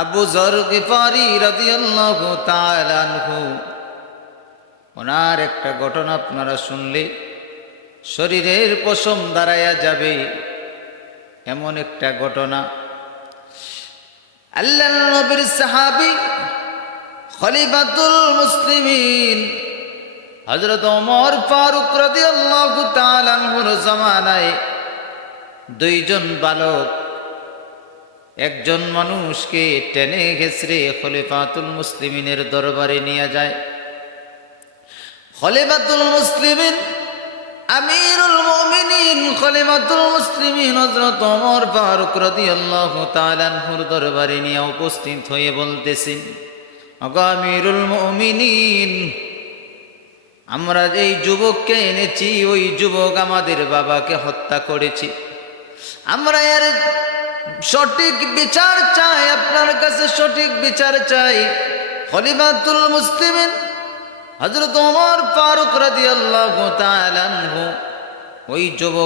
আবু যর গিফারি রাদিয়াল্লাহু তাআলা আনহু, ওনার একটা ঘটনা আপনারা শুনলে শরীরের পশম দাঁড়ায়া যাবে এমন একটা ঘটনা। আল্লাহর নবীর সাহাবী খলিফাতুল মুসলিমিন হযরত ওমর ফারুক রাদিয়াল্লাহু তাআলা আনহুর জামানায় দুইজন বালক একজন মানুষকে টেনে ঘেঁচড়ে খলিফাতুল মুসলিমিনের দরবারে নিয়ে যায়। খলিফাতুল মুসলিমিন আমিরুল মুমিনিন খলিফাতুল মুসলিমিন হযরত ওমর ফারুক রাদিয়াল্লাহু তাআলা আনহুর দরবারে নিয়ে উপস্থিত হয়ে বলতেছেন, ওগো আমিরুল মুমিনিন, আমরা এই যুবককে এনেছি, ওই যুবক আমাদের বাবাকে হত্যা করেছে। আমরা এর সঠিক বিচার চাই, আপনার কাছে সঠিক বিচার চাই। খলিফাতুল মুসলিমিন হযরত ওমর ফারুক রাদিয়াল্লাহু তাআলা আনহু ওই যুবক